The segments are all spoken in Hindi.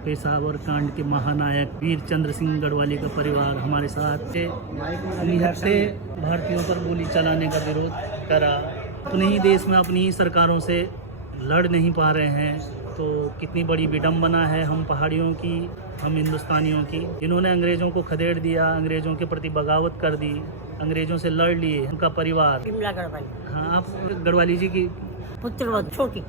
पेशावर कांड के महानायक वीर चंद्र सिंह गढ़वाली का परिवार हमारे साथ निहत्थे भारतीयों पर गोली चलाने का विरोध करा। अपने ही देश में अपनी ही सरकारों से लड़ नहीं पा रहे हैं, तो कितनी बड़ी विडंबना है हम पहाड़ियों की, हम हिंदुस्तानियों की, जिन्होंने अंग्रेज़ों को खदेड़ दिया, अंग्रेज़ों के प्रति बगावत कर दी, अंग्रेज़ों से लड़ लिए। उनका परिवार गढ़वाली। हाँ, आप गढ़वाली जी की पुत्र छोटी।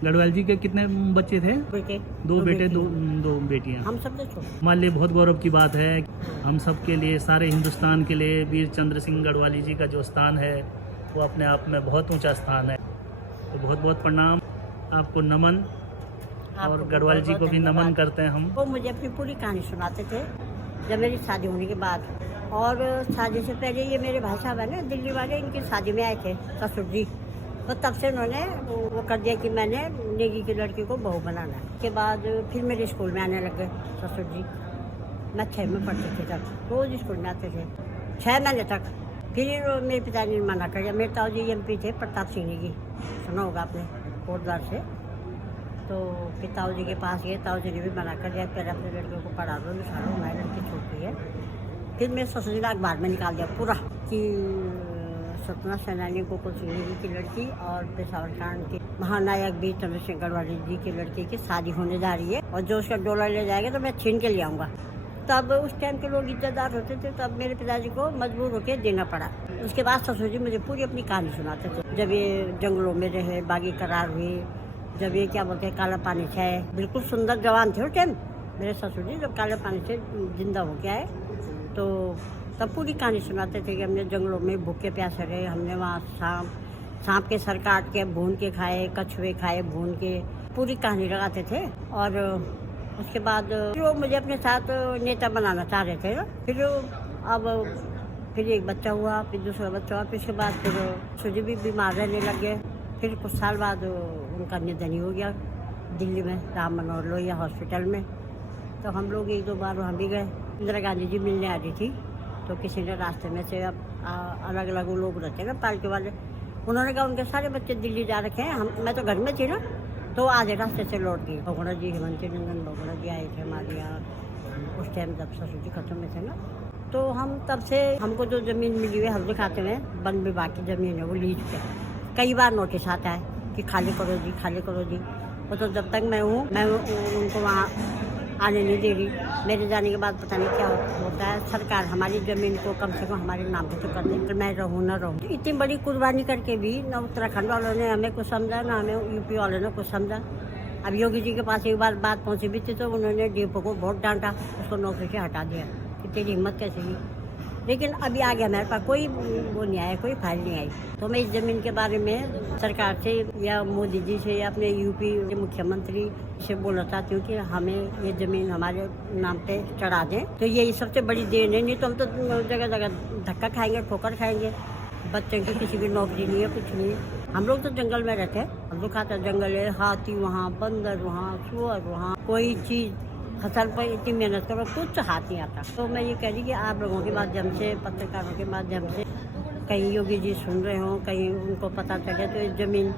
गढ़वाल जी के कितने बच्चे थे? बेटे। दो बेटे, दो बेटियां। हम सब छोटे। हमारे लिए बहुत गौरव की बात है, हम सब के लिए, सारे हिंदुस्तान के लिए वीर चंद्र सिंह गढ़वाली जी का जो स्थान है वो अपने आप में बहुत ऊंचा स्थान है। तो बहुत बहुत प्रणाम, आपको नमन, और गढ़वाल जी को भी नमन करते हैं हम। वो मुझे अपनी पूरी कहानी सुनाते थे जब मेरी शादी होने के बाद, और शादी से पहले ये मेरे भाई साहब है ना दिल्ली वाले, इनकी शादी में आए थे ससुर जी। तो तब से उन्होंने वो कर दिया कि मैंने नेगी की लड़की को बहू बनाना है। उसके बाद फिर मेरे स्कूल में आने लग गए ससुर जी। मैं 6 में पढ़ती थी तब, रोज़ स्कूल में आते थे 6 महीने तक। फिर मेरे पिताजी ने मना कर दिया। मेरे ताऊ जी MP थे, प्रताप सिंह नेगी, सुना होगा आपने, कोटद्वार से। तो फिर ताऊ जी के पास गए, ताऊ जी ने भी मना कर दिया, पहले अपने लड़कियों को पढ़ा दो, लिखा दो, हमारी लड़की छोटी है। फिर मेरे ससुर जी ने अखबार में निकाल दिया पूरा कि स्वतंत्रता सेनानी गोकुल सिंह नेगी की लड़की और पेशावर कांड के महानायक वीर चंद्र सिंह गढ़वाली जी की लड़की की शादी होने जा रही है, और जो उसका डोला ले जाएगा तो मैं छीन के ले आऊँगा। तब उस टाइम के लोग इज्जतदार होते थे, तब मेरे पिताजी को मजबूर होकर देना पड़ा। उसके बाद ससुर जी मुझे पूरी अपनी कहानी सुनाते थे। जब ये जंगलों में रहे, बागी करार हुई, जब ये क्या बोलते हैं काला पानी छाए, बिल्कुल सुंदर जवान थे उस टाइम मेरे ससुर जी। जब काले पानी से जिंदा हो गया है तो तब पूरी कहानी सुनाते थे कि हमने जंगलों में भूखे प्यासे रहे, हमने वहाँ सांप के सर काट के भून के खाए, कछुए खाए भून के, पूरी कहानी लगाते थे। और उसके बाद वो मुझे अपने साथ नेता बनाना चाह रहे थे। फिर एक बच्चा हुआ, फिर दूसरा बच्चा हुआ, फिर उसके बाद फिर ससुर भी बीमार रहने लग गए। फिर कुछ साल बाद उनका निधन ही हो गया दिल्ली में, राम मनोहर लोहिया हॉस्पिटल में। तो हम लोग 1-2 बार वहाँ भी गए। इंदिरा गांधी जी मिलने आ रही थी, तो किसी ने रास्ते में से, अब अलग अलग लोग रहते हैं ना पार्टी वाले, उन्होंने कहा उनके सारे बच्चे दिल्ली जा रखे हैं। मैं तो घर में थी ना, तो आज रास्ते से लौट गई। बगुड़ा जी, हेमंत नंदन बगुड़ा जी आए थे हमारे यहाँ उस टाइम जब ससुर जी खत्म में थे ना। तो हम तब से, हमको जो ज़मीन मिली हुई है, हम दिखाते हैं वन विभाग की ज़मीन है, वो लीज पे कई बार नोटिस आता है कि खाली करो जी, खाली करो जी। वो तो जब तक मैं हूँ, मैं उनको वहाँ आने नहीं दे रही। मेरे जाने के बाद पता नहीं क्या होता है। सरकार हमारी ज़मीन को कम से कम हमारे नाम पे तो कर दे, मैं रहूँ ना रहूँ। इतनी बड़ी कुर्बानी करके भी ना उत्तराखंड वालों ने हमें कुछ समझा, ना हमें UP वालों ने कुछ समझा। अब योगी जी के पास एक बार बात पहुँची भी थी, तो उन्होंने DPO को बहुत डांटा, उसको नौकरी से हटा दिया कि तेरी हिम्मत कैसे हुई। लेकिन अभी आ गया मेरे पास, कोई वो नहीं आया, कोई फाइल नहीं आई। तो मैं इस ज़मीन के बारे में सरकार से या मोदी जी से या अपने UP के मुख्यमंत्री से बोलना चाहती हूँ कि हमें ये ज़मीन हमारे नाम पे चढ़ा दें। तो यही सबसे बड़ी देन है, नहीं तो हम तो जगह जगह धक्का खाएंगे, ठोकर खाएंगे। बच्चों की किसी की नौकरी नहीं है, कुछ नहीं है। हम लोग तो जंगल में रहते हैं, हम लोग खाता जंगल है, हाथी वहाँ, बंदर वहाँ, सुअर वहाँ, कोई चीज़ फसल पर इतनी मेहनत करो, कुछ हाथ नहीं आता। तो मैं ये कह रही कि आप लोगों के माध्यम से, पत्रकारों के माध्यम से, कहीं योगी जी सुन रहे हों, कहीं उनको पता चले, तो इस ज़मीन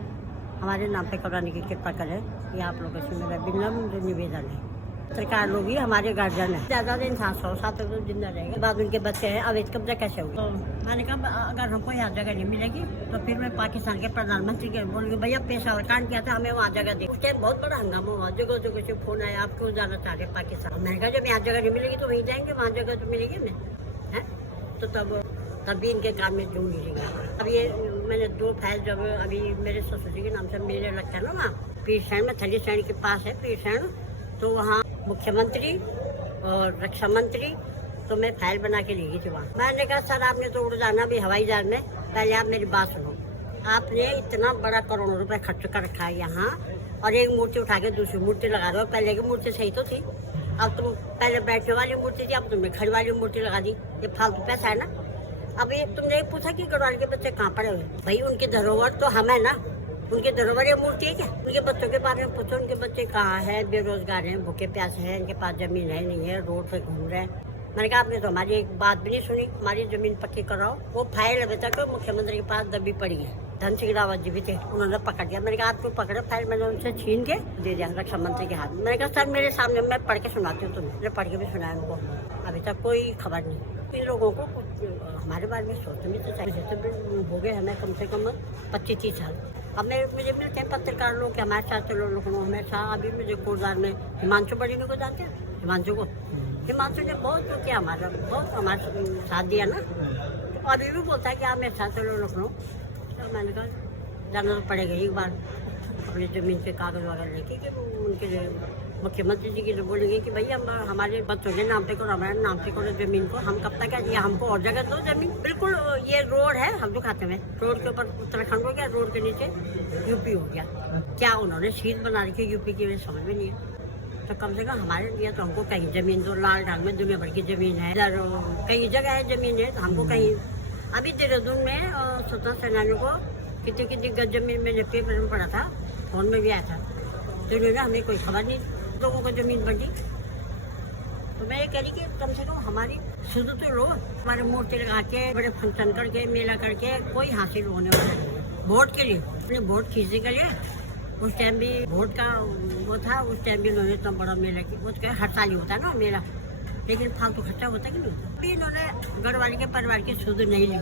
हमारे नाम पे कराने की कृपा करें। ये आप लोगों से मेरा विनम्र निवेदन है। सरकार लोग ही हमारे गार्जियन है। ज़्यादा इंसान 100 साल तक तो जिंदा रहेगा। बाद उनके बच्चे हैं, अवैध कब्जा कैसे हुआ? तो मैंने कहा अगर हमको यहाँ जगह नहीं मिलेगी तो फिर मैं पाकिस्तान के प्रधानमंत्री के बोलूँगी भैया पेशावर कांड किया था, हमें वहाँ जगह दी। उस टाइम बहुत बड़ा हंगामा हुआ, जगह जगह से फोन आया, आप क्यों जाना चाह रहे पाकिस्तान? मैंने कहा जब यहाँ जगह नहीं मिलेगी तो वहीं जाएंगे, वहाँ जगह तो मिलेगी हमें, है। तो तब भी इनके काम में जून नहीं रही। अब ये मैंने 2 फाइल जब अभी मेरे ससुर जी के नाम से मेरे लगता है ना, वहाँ पीरसैन में, थली सैन के पास है पीरसैन, तो वहाँ मुख्यमंत्री और रक्षा मंत्री, तो मैं फाइल बना के ले गई थी वहाँ। मैंने कहा सर आपने तो उड़ जाना भी हवाई जहाज में, पहले आप मेरी बात सुनो। आपने इतना बड़ा करोड़ों रुपए खर्च कर रखा है यहाँ, और एक मूर्ति उठा के दूसरी मूर्ति लगा दो। पहले की मूर्ति सही तो थी, अब तुम पहले बैठने वाली मूर्ति थी, अब तुमने खड़ी वाली मूर्ति लगा दी। ये फालतू पैसा है ना। अब ये तुमने पूछा कि गढ़वाल के बच्चे कहाँ पड़े हुए? भाई उनकी धरोहर तो हम है ना, उनके धरोहर ये मूर्ति है क्या? उनके बच्चों के बारे में पूछो, उनके बच्चे कहाँ हैं, बेरोजगार हैं, भूखे प्यासे हैं, इनके पास जमीन है नहीं है, रोड पे घूम रहे हैं। मैंने कहा आपने तो हमारी एक बात भी नहीं सुनी, हमारी जमीन पक्की कराओ। वो फाइल अभी तक मुख्यमंत्री के पास दबी पड़ी है। धन सिंह रावत जी भी थे, उन्होंने पकड़ लिया। मैंने कहा आपको पकड़े फाइल, मैंने उनसे छीन के दे दिया रक्षा मंत्री के हाथ में। मैंने कहा सर मेरे सामने, मैं पढ़ के सुनाती हूँ तुम्हें। मैंने पढ़ के भी सुनाया उनको। अभी तक कोई खबर नहीं। इन लोगों को कुछ हमारे बारे में सोचना भी तो चाहिए। तो हो गए हमें कम से कम 25-30 साल। अब मुझे मिलते हैं पत्रकार लोग कि हमारे साथ चलो लखनऊ हमेशा। अभी मुझे कोटद्वार में हिमांशु बड़ीने को जानते हैं, हिमांशु ने बहुत किया, बहुत हमारे साथ दिया ना। तो अभी भी बोलता है कि आप मेरे साथ चलो लखनऊ। तो मैंने कहा जाना तो पड़ेगा एक बार, अपनी ज़मीन के कागज़ वगैरह लेके कि उनके मुख्यमंत्री जी की जो बोलेंगे कि भैया हमारे बच्चों के नाम पे करो, हमारे नाम पे करो ज़मीन को। हम कब तक है, हमको और जगह दो ज़मीन। बिल्कुल ये रोड है, हम जो खाते में रोड के ऊपर उत्तराखंड हो गया, रोड के नीचे यूपी हो गया। क्या उन्होंने सीट बना रखी यूपी की, समझ में नहीं है। तो कम से कम हमारे लिए तो हमको कहीं ज़मीन दो। लाल डांग में दुनिया भर की ज़मीन है, इधर कई जगह है ज़मीन है, तो हमको कहीं। अभी देहरादून में स्वतंत्र सेनानियों को कितनी गज जमीन मैंने पेपर में पढ़ा था, फोन में भी आया था। तो इन्होंने हमें कोई खबर नहीं, लोगों को ज़मीन बंटी। तो मैं ये कह रही कि कम से कम हमारी शुद्ध तो लो। हमारे मूर्ति लगा के, बड़े फंक्शन करके, मेला करके कोई हासिल होने वाला नहीं। वोट के लिए, अपने वोट खींचने के लिए उस टाइम भी वोट का वो था। उस टाइम भी इन्होंने इतना बड़ा मेला किया। वो तो हर साल ही होता है ना मेला, लेकिन फालतू खर्चा होता कि नहीं होता। अभी इन्होंने गढ़वाली के परिवार की सुध नहीं ली।